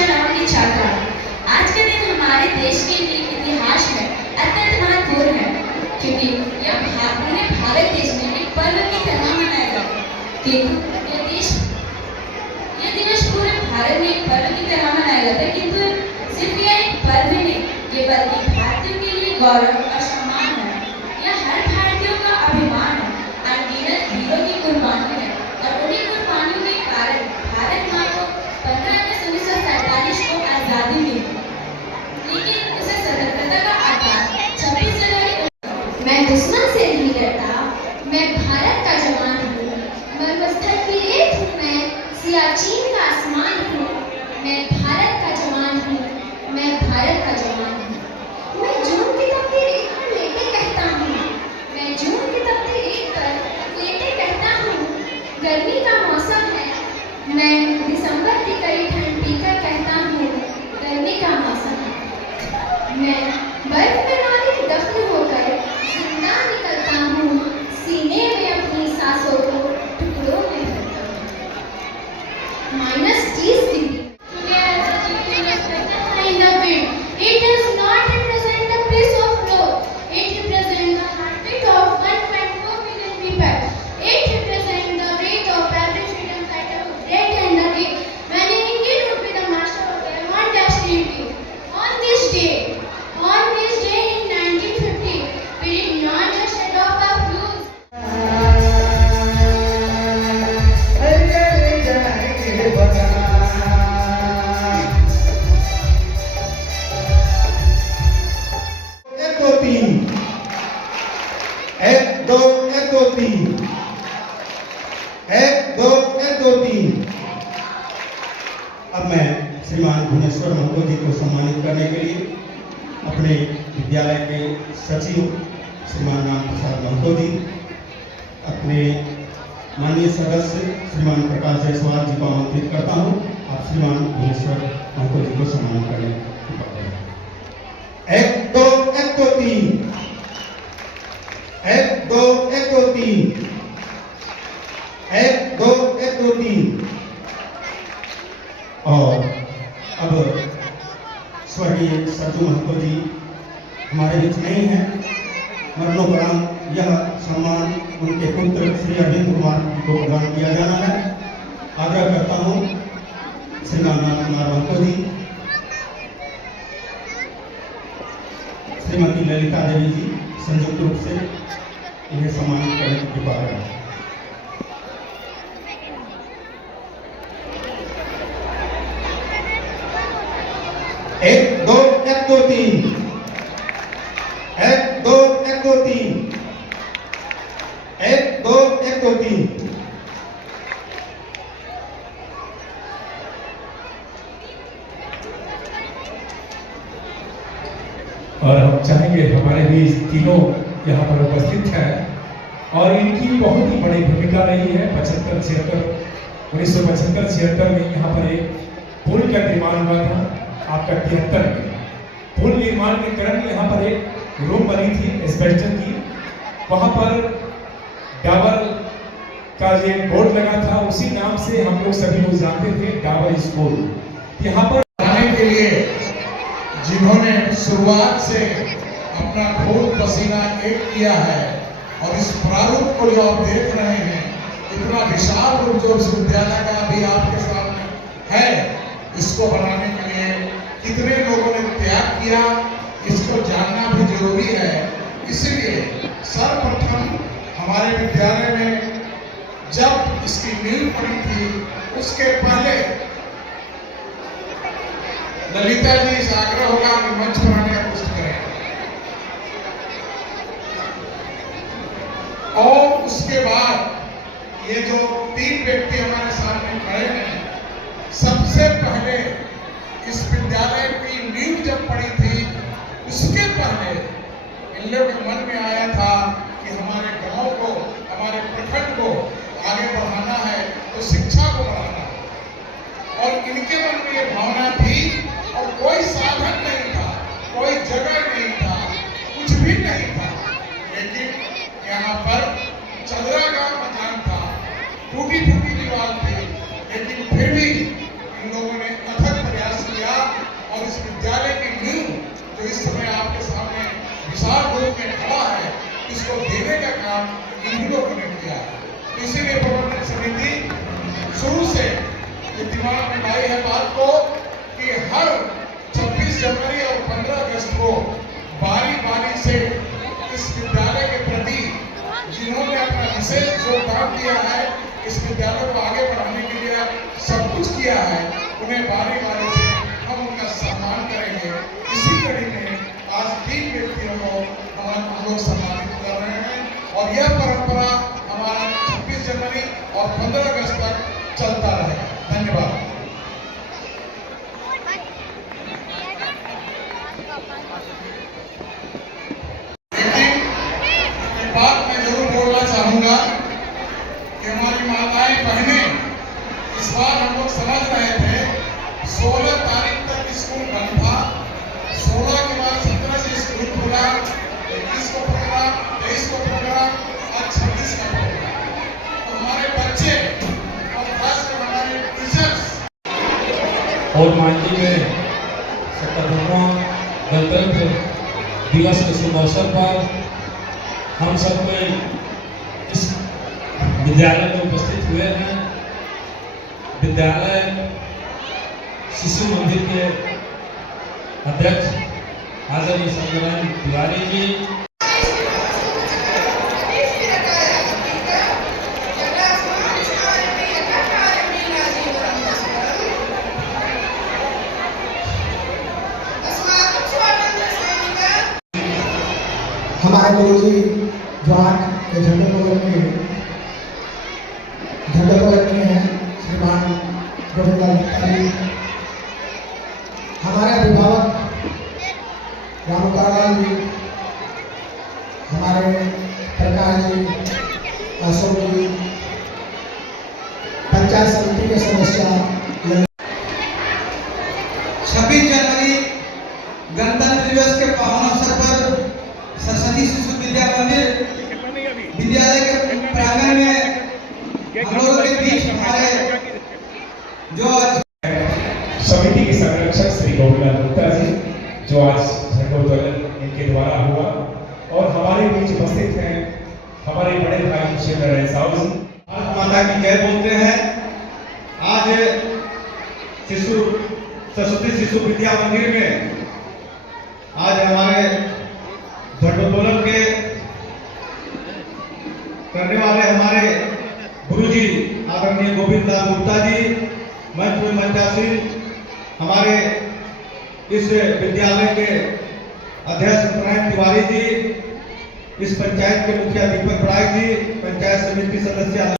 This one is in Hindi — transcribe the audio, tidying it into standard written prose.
शिक्षण और की छात्रा। आज के दिन हमारे देश के इतिहास में अत्यंत महत्वपूर्ण है, क्योंकि पूरे भारत देश में एक पर्व की तरह मनाया जाता है। किंतु यह दिवस पूरे भारत में एक पर्व की तरह मनाया जाता है, किंतु सिर्फ यह एक पर्व नहीं, ये बल्कि भारतीयों के लिए गौरव और सम्मान है। यह हर भारतीयों का अभिमान है, अनगिनत वीरों की कुर्बानी है, और उन्हीं कुर्बानियों के कारण भारत माँ को 15 अगस्त 1947 को आज़ादी मिली। लेकिन उसे स्वतंत्रता का आधार 26 जनवरी। मैं दुश्मन से नहीं डरता, मैं भारत का जवान हूँ। मरुस्थल की रेत हूँ मैं, सियाचिन का आसमान हूँ। मैं भारत का जवान हूँ, मैं भारत का जवान हूँ। मैं जून की तपती रेत पर लेटे कहता हूँ, मैं जून की तपती रेत पर लेटे कहता हूँ। गर्मी का मौसम है, मैं दिसंबर की कड़ी ठंड पीकर कहता हूँ, गर्मी का मौसम है। मैं बर्फ में नाली दफन होकर जिंदा निकलता हूँ, सीने में अपनी सांसों को टुकड़ों में भरता हूँ। -30 degree. It does not represent the pace of flow. It represents the heartbeat of 1.4 million people. It represents the rate of every freedom fighter who died and again when an Indian would be the master of their own destiny. On this day in 1950, we did not just adopt our views. एक दो तीन। अब मैं श्रीमान भुवनेश्वर महतो जी को सम्मानित करने के लिए अपने विद्यालय के सचिव श्रीमान राम प्रसाद महतो जी, अपने माननीय सदस्य श्रीमान प्रकाश जायसवाल जी को आमंत्रित करता हूँ। आप श्रीमान भुवनेश्वर महतो जी को सम्मानित करने की बात है। एक दो तीन। एक दो तीन। और अब स्वर्गीय सरजू महतो जी हमारे बीच नहीं है। मरणोपरांत यह सम्मान उनके पुत्र श्री अरविंद कुमार को प्रदान किया जाना है। आग्रह करता हूँ श्रीमान राम कुमार महतो जी, श्रीमती ललिता देवी जी संयुक्त रूप से इन्हें सम्मानित करने की कृपा करें। एक दो तीन। एक दो तीन। और हम चाहेंगे हमारे भी तीनों यहाँ पर उपस्थित हैं और इनकी बहुत ही बड़ी भूमिका रही है। 1975-76 में यहाँ पर एक पुल का निर्माण हुआ था। आपका 73 में पुल निर्माण के कारण यहाँ पर एक रूम बनी थी एस्बेस्टस की। वहाँ पर डाबर का ये बोर्ड लगा था, उसी नाम से हम लोग सभी लोग जानते थे, डाबर स्कूल। यहाँ पर आने के लिए जिन्होंने शुरुआत से अपना खून पसीना एक किया है, और इस प्रारूप को जो आप देख रहे हैं, इतना विशाल रूप जो विश्वविद्यालय का भी आपके सामने है, इसको बनाने के लिए कितने लोगों ने त्याग किया, इसको जानना भी जरूरी है। इसलिए सर्वप्रथम हमारे विद्यालय में जब इसकी नींव पड़ी थी, उसके पहले ललिता जी से आग्रह होगा कि मंच पर आने का कोशिश करें। और उसके बाद ये जो 3 व्यक्ति हमारे सामने खड़े हैं, सबसे पहले इस विद्यालय की नींव जब पड़ी थी, उसके पहले इन लोगों के मन में आया था कि हमारे गांव को, हमारे प्रखंड को आगे बढ़ाना है, तो शिक्षा को बढ़ाना है। और इनके मन में ये भावना थी, और कोई साधन नहीं था, कोई जगह नहीं था, कुछ भी नहीं था, लेकिन यहाँ पर चदरा का मकान था, टूटी फूटी दीवार थी, लेकिन फिर भी इन लोगों ने अथक प्रयास किया। हर 26 जनवरी और 15 अगस्त को बारी बारी से इस विद्यालय के प्रति जिन्होंने अपना विशेष योगदान दिया है, इस विद्यालय को आगे बढ़ाने के लिए सब कुछ किया है, उन्हें बारी बारी से हम उनका सम्मान करेंगे। इसी कड़ी में आज 3 व्यक्तियों को हम लोग सम्मानित कर रहे हैं और यह परंपरा हमारा 26 जनवरी और 15 अगस्त तक चलता रहेगा। धन्यवाद। एक बात मैं जरूर बोलना चाहूंगा कि हमारी माताएं बहनें, इस बार हम लोग समझ रहे थे 16 तारीख तक स्कूल बंद था, 16 के बाद 17 से स्कूल खुला, 21 को प्रोग्राम, 23 को प्रोग्राम, आज 26 का प्रोग्राम। तो हमारे बच्चे और खासकर हमारे टीचर्स और मांझी में 77वां गणतंत्र दिवस के शुभ अवसर पर हम सब कोई इस विद्यालय में उपस्थित हुए हैं। विद्यालय शिशु मंदिर के अध्यक्ष आदरणीय संग्राम तिवारी जी, हमारे गुरुजी जो आज के झंडे पदक के हैं श्रीमान गोविंदलाल गुप्ता जी, हमारे अभिभावक रामकालाल जी, हमारे प्रकाश जी, अशोक जी, पंचायत समिति के सदस्य। 26 जनवरी गणतंत्र दिवस के पावन अवसर पर सरस्वती शिशु विद्या मंदिर विद्यालय के प्रांगण में हम लोगों के बीच हमारे जो समिति के संरक्षक श्री गोविंदलाल गुप्ता जी, जो आज झंडोत्तोलन इनके द्वारा हुआ, और हमारे बीच उपस्थित हैं हमारे बड़े भाई शिव नारायण साहू जी। भारत माता की जय बोलते हैं। आज सरस्वती शिशु विद्या मंदिर में आज हमारे झंडोत्तोलन के करने वाले हमारे गुरुजी आदरणीय गोविंदलाल गुप्ता जी, मंच में मंचासीन हमारे इस विद्यालय के अध्यक्ष नारायण तिवारी जी, इस पंचायत के मुखिया दीपक बड़ाई जी, पंचायत समिति सदस्य